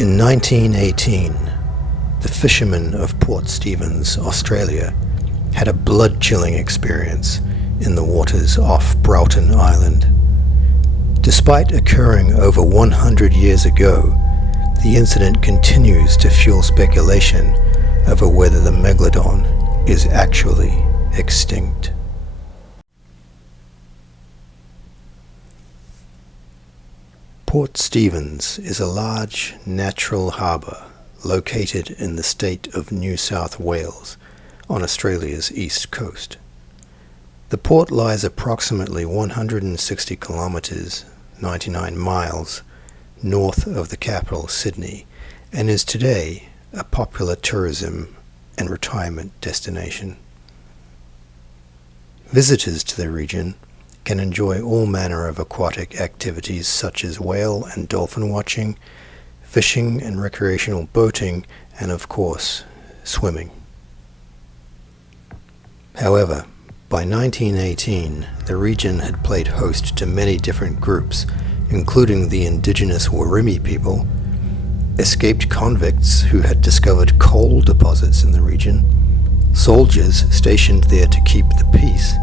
In 1918, the fishermen of Port Stephens, Australia, had a blood-chilling experience in the waters off Broughton Island. Despite occurring over 100 years ago, the incident continues to fuel speculation over whether the Megalodon is actually extinct. Port Stephens is a large natural harbour located in the state of New South Wales on Australia's east coast. The port lies approximately 160 kilometres, 99 miles, north of the capital, Sydney, and is today a popular tourism and retirement destination. Visitors to the region can enjoy all manner of aquatic activities such as whale and dolphin watching, fishing and recreational boating, and of course, swimming. However, by 1918, the region had played host to many different groups, including the indigenous Warimi people, escaped convicts who had discovered coal deposits in the region, soldiers stationed there to keep the peace,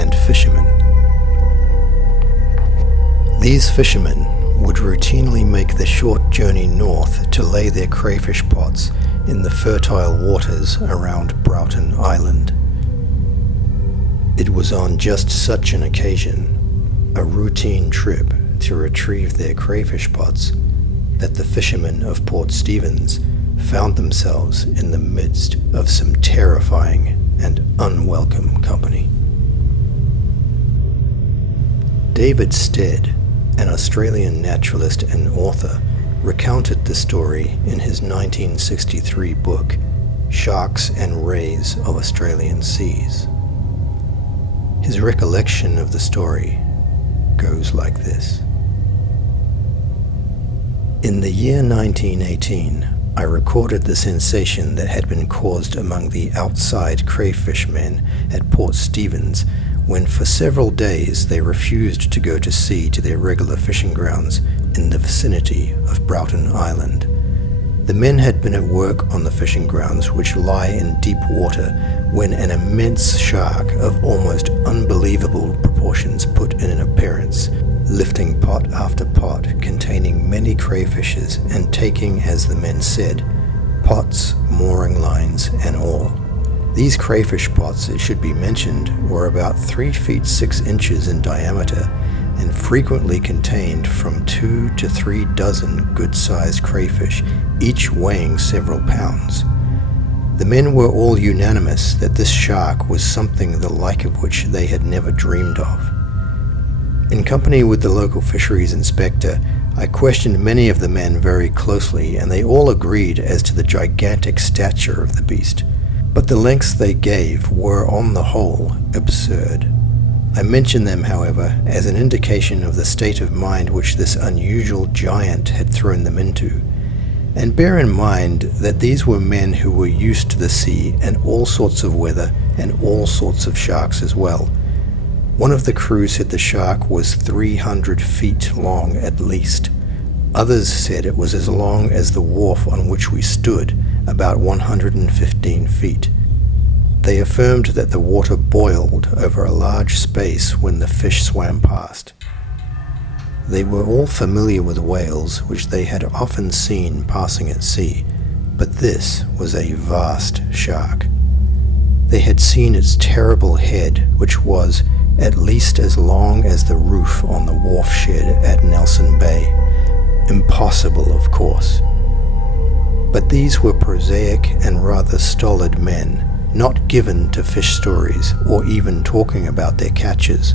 and fishermen. These fishermen would routinely make the short journey north to lay their crayfish pots in the fertile waters around Broughton Island. It was on just such an occasion, a routine trip to retrieve their crayfish pots, that the fishermen of Port Stephens found themselves in the midst of some terrifying and unwelcome company. David Stead, an Australian naturalist and author, recounted the story in his 1963 book, Sharks and Rays of Australian Seas. His recollection of the story goes like this. In the year 1918, I recorded the sensation that had been caused among the outside crayfish men at Port Stephens when for several days they refused to go to sea to their regular fishing grounds in the vicinity of Broughton Island. The men had been at work on the fishing grounds, which lie in deep water, when an immense shark of almost unbelievable proportions put in an appearance, lifting pot after pot containing many crayfishes and taking, as the men said, pots, mooring lines, and all. These crayfish pots, it should be mentioned, were about 3 feet 6 inches in diameter and frequently contained from 2 to 3 dozen good-sized crayfish, each weighing several pounds. The men were all unanimous that this shark was something the like of which they had never dreamed of. In company with the local fisheries inspector, I questioned many of the men very closely, and they all agreed as to the gigantic stature of the beast. But the lengths they gave were, on the whole, absurd. I mention them, however, as an indication of the state of mind which this unusual giant had thrown them into. And bear in mind that these were men who were used to the sea and all sorts of weather and all sorts of sharks as well. One of the crew said the shark was 300 feet long at least. Others said it was as long as the wharf on which we stood, about 115 feet. They affirmed that the water boiled over a large space when the fish swam past. They were all familiar with whales, which they had often seen passing at sea, but this was a vast shark. They had seen its terrible head, which was at least as long as the roof on the wharf shed at Nelson Bay. Impossible, of course. But these were prosaic and rather stolid men, not given to fish stories or even talking about their catches.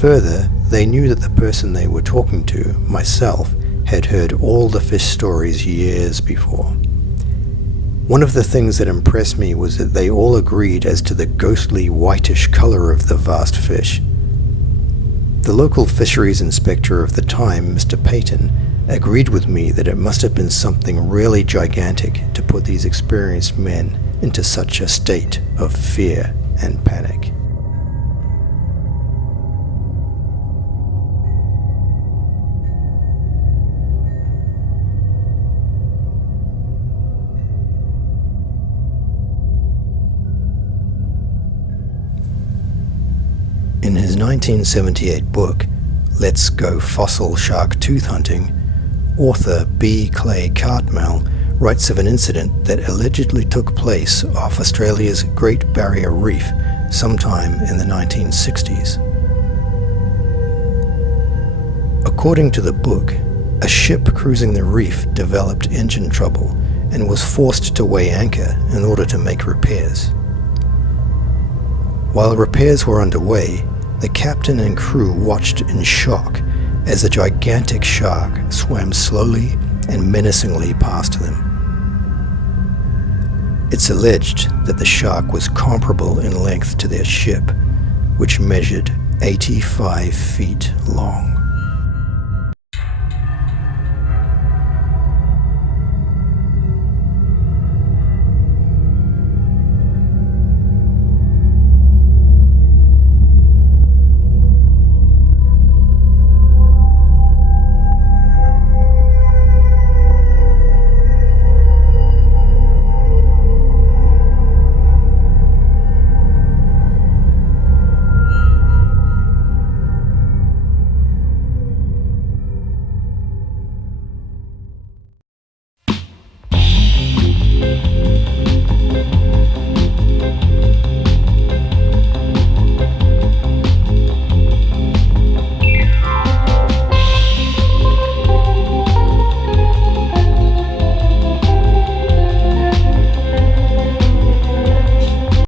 Further, they knew that the person they were talking to, myself, had heard all the fish stories years before. One of the things that impressed me was that they all agreed as to the ghostly whitish color of the vast fish. The local fisheries inspector of the time, Mr. Payton, agreed with me that it must have been something really gigantic to put these experienced men into such a state of fear and panic. In his 1978 book, Let's Go Fossil Shark Tooth Hunting, author B. Clay Cartwright writes of an incident that allegedly took place off Australia's Great Barrier Reef sometime in the 1960s. According to the book, a ship cruising the reef developed engine trouble and was forced to weigh anchor in order to make repairs. While repairs were underway, the captain and crew watched in shock as a gigantic shark swam slowly and menacingly past them. It's alleged that the shark was comparable in length to their ship, which measured 85 feet long.